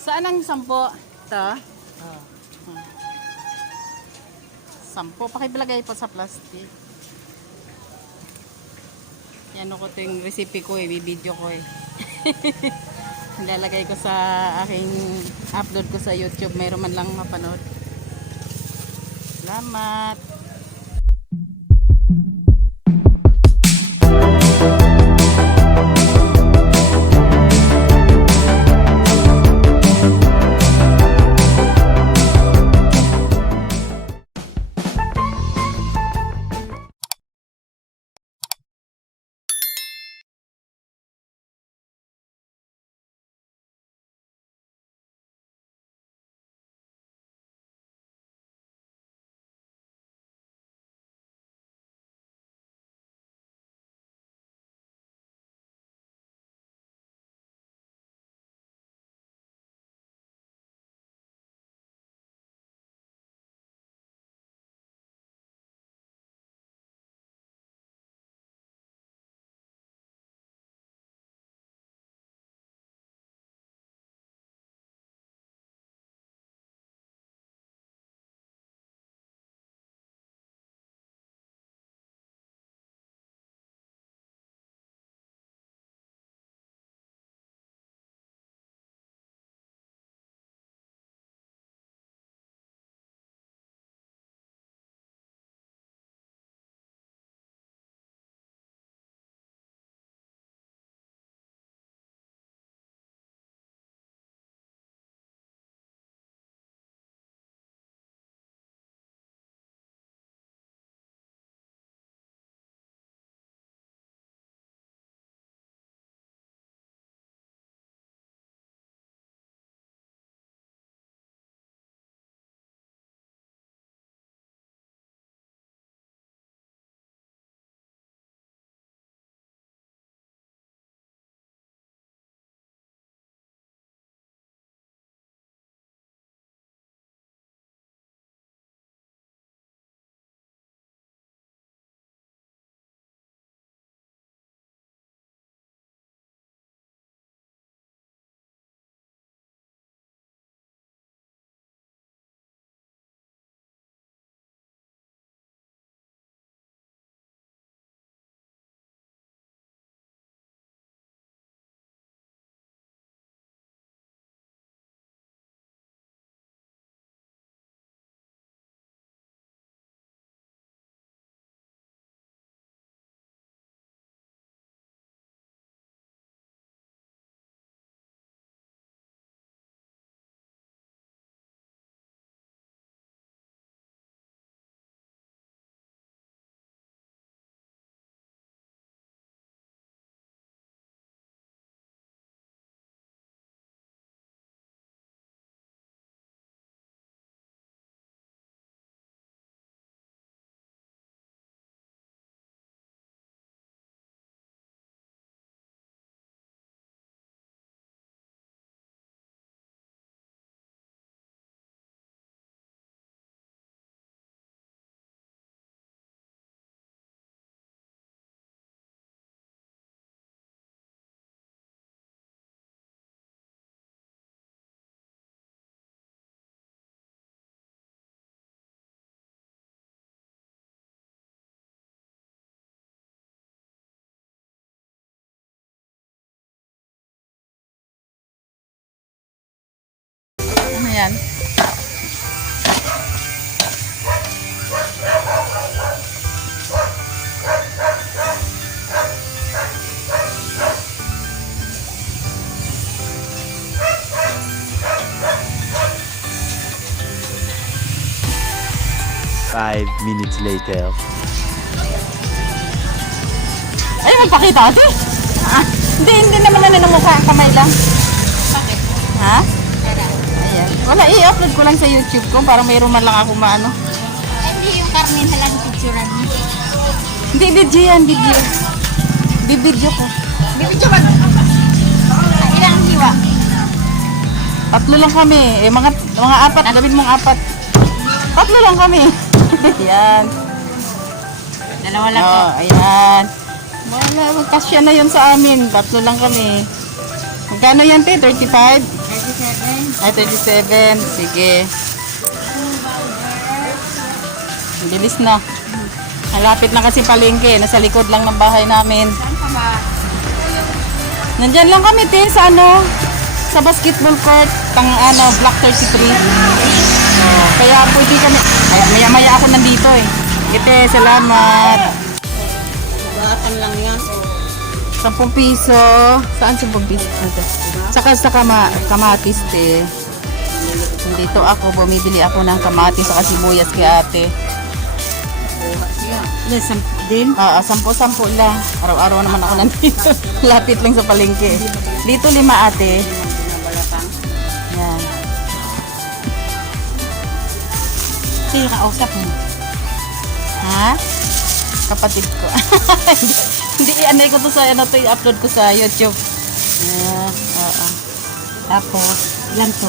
Saan ang 10? Ito? Ah. 10. Pakibelagay po sa plastic. Yan ko ito yung recipe ko eh. Bibideo ko eh. Nilalagay ko sa aking upload ko sa YouTube. Mayroon man lang mapanood. Salamat. Ano yan? Five minutes later. Ay, magpakita kasi. Hindi naman na namukha ang kamay lang. Bakit? Ha? Ayan. Wala, i-upload ko lang sa YouTube ko para mayroon man lang ako maano. Hindi yung karne na lang picturean mo. Hindi, video yan, video. Bibidyo ko. Bibidyo ba? Ilang hiwa? 3 lang kami. Eh, mga 4. Gawin mong 4. 3 lang kami. Ayan. Dalawa lang to. Oh, ayan. Wala, magkasya na yun sa amin. 3 lang kami. Magkano yan, te? 35? 35. Ay, 27. Sige. Bilis na. Malapit na kasi palengke. Nasa likod lang ng bahay namin. Saan ka ba? Nandyan lang kami, te, sa ano, sa basketball court, Block 33. Kaya pwede kami, maya-maya ako nandito eh. Ite, salamat. Batan lang yan. 10 piso. Saan 10 piso? Ito. Saka sa kamatis, te. Dito ako, bumibili ako ng kamatis sa sibuyas kay ate. Yes, din. 10 lang. Araw-araw naman ako nandito. Lapit lang sa palengke. Dito 5 ate. Yan. Sino kausap mo? Ha? Kapatid ko. Hindi, i-anay ko to sa, i-upload ko sa YouTube. Oo. Tapos, ilan to?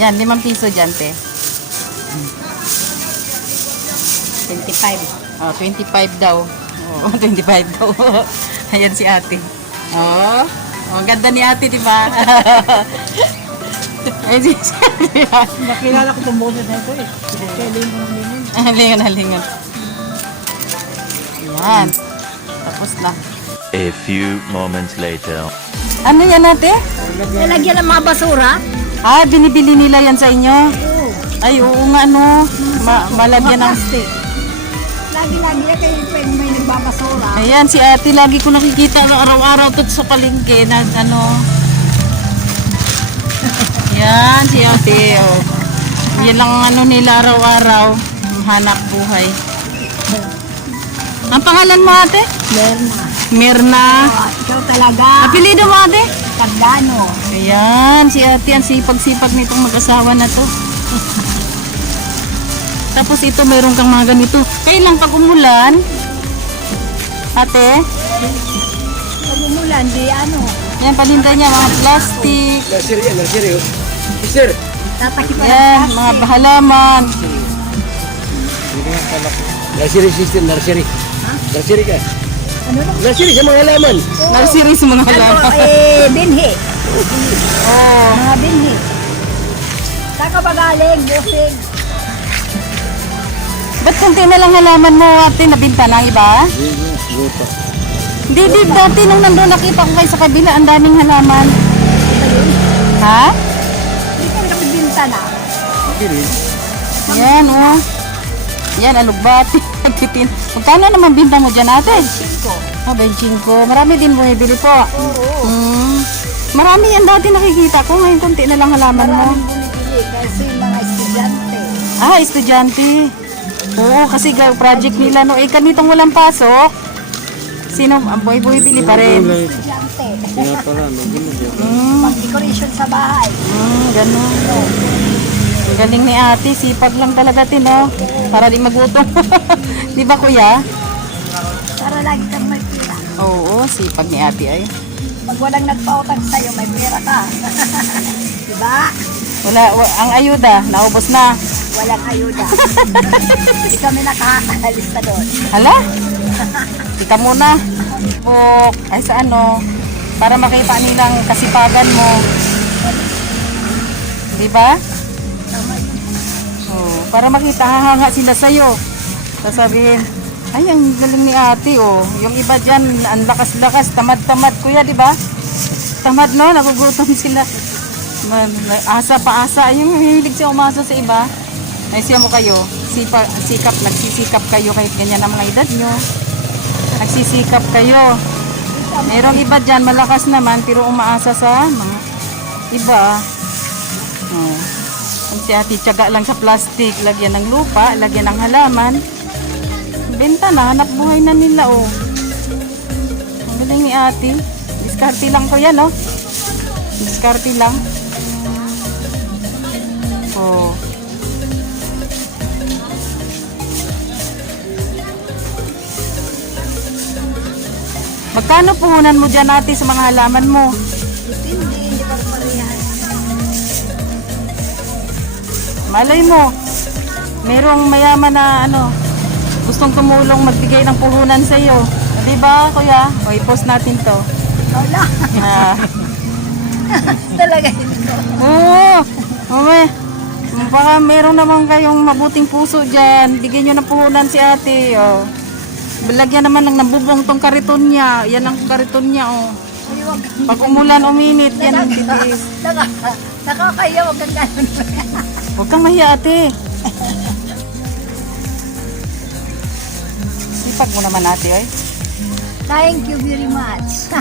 Yan, 5 piso dyan, te. 25. 25 daw. Oo, 25 daw. Ayan si ate. Oh, ang ganda ni ate, di ba? Ayan si ate. Nakilala ko itong boses na ito eh. Kaya lingon. Lingon. Yan. Tapos na. A few moments later. Ano yan, ate? Nalagyan ng mga basura? Binibili nila yan sa inyo? Oo. Ay, oo nga, no. Malagyan ng... Plastic. Lagi-lagi yan kayo may nagbabasura. Ayan, si ate, lagi ko nakikita araw-araw to sa palengke na ano. Yan, si ate, oh. Yan lang ang ano nila araw-araw. Hanap buhay. Ang pangalan mo, ate? Lerna. Mirna. Ikaw talaga. Apelido mo, ate? Pagdano. Ayan, si ate, ang sipag-sipag nitong mag-asawa na to. Tapos ito, meron kang mga ganito. Kailan pag umulan? Ate? Pag umulan, di ano. Yan, paninda niya, mga plastic. Nursery. Sir. Tatakipan Yan, mga halaman. Nursery sister, nursery. Nursery ka. Ano lang? Nursery sa mga halaman. Nursery sa mga halaman. Binhi. Oh. Mga binhi. Saan ka ba galing, busing? Ba't kunti na lang halaman mo, ate? Nabinta na iba? Luto. Hindi, dati nung nandun nakita ko kayo sa kabila, ang daming halaman. Ha? Hindi ka nakabinta na. Yan, oh. Yan, alugbati. Nagtitin. Magkano naman binta mo dyan, ate? 5. 25. Marami din bumibili po. Oo. Marami yan dati nakikita ko. Ngayon, kunti na lang halaman mo. Maraming bumibili kasi mga estudyante. Estudyante. Oo, kasi project nila no. Kanitong walang pasok. Sino? Ang bumibili pa rin. Estudyante. Kaya pala, Pag-decoration sa bahay. Ganun. Ang galing ni ate. Sipag lang talaga tin, no? Para di magutom. Di ba, kuya? Para lagi kang may pera. Oo, sipag ni ate ay. Pag walang nagpautang sa'yo, may pera ka. Diba? Ang ayuda, naubos na. Walang ayuda. Hindi kami nakakalista doon. Hala? Kita muna. Ay sa ano, para makita nilang kasipagan mo. Di ba? Para makita, hahanga sila sa'yo. Sasabihin, ay, ang galing ni ate, oh. Yung iba dyan, ang lakas-lakas, tamad-tamad, kuya, di ba? Tamad, no? Nagugutom sila. Asa pa asa. Yung hilig siya umasa sa iba. Ay, siya mo kayo. Nagsisikap kayo kahit ganyan ang mga edad nyo. Nagsisikap kayo. Merong iba dyan, malakas naman, pero umaasa sa mga iba. Ang si ate, tiyaga lang sa plastic, lagyan ng lupa, lagyan ng halaman. Benta na, hanap buhay na nila, oh. Ang galing ni ate. Diskarte lang ko yan, oh. Diskarte lang. Oh. Magkano puhunan mo dyan ate sa mga halaman mo? Hindi pa parehas. Malay mo, merong mayaman na ano, gustong tumulong magbigay ng puhunan sa iyo. Di ba, kuya? O, i-post natin to. Ikaw lang. Ah, Talaga ito. Oo. Okay. Baka meron naman kayong mabuting puso dyan. Bigyan nyo ng puhunan si ate. Oh. Lagyan naman ng nabubong tong kariton niya. Yan ang kariton niya. Oh. Ay, wag kang Pag umulan, uminit. Yan ang titiis. Nakakaya, wag kang ganun. Huwag kang mahiya ate. Sipag mo naman ate. Ay. Thank you very much.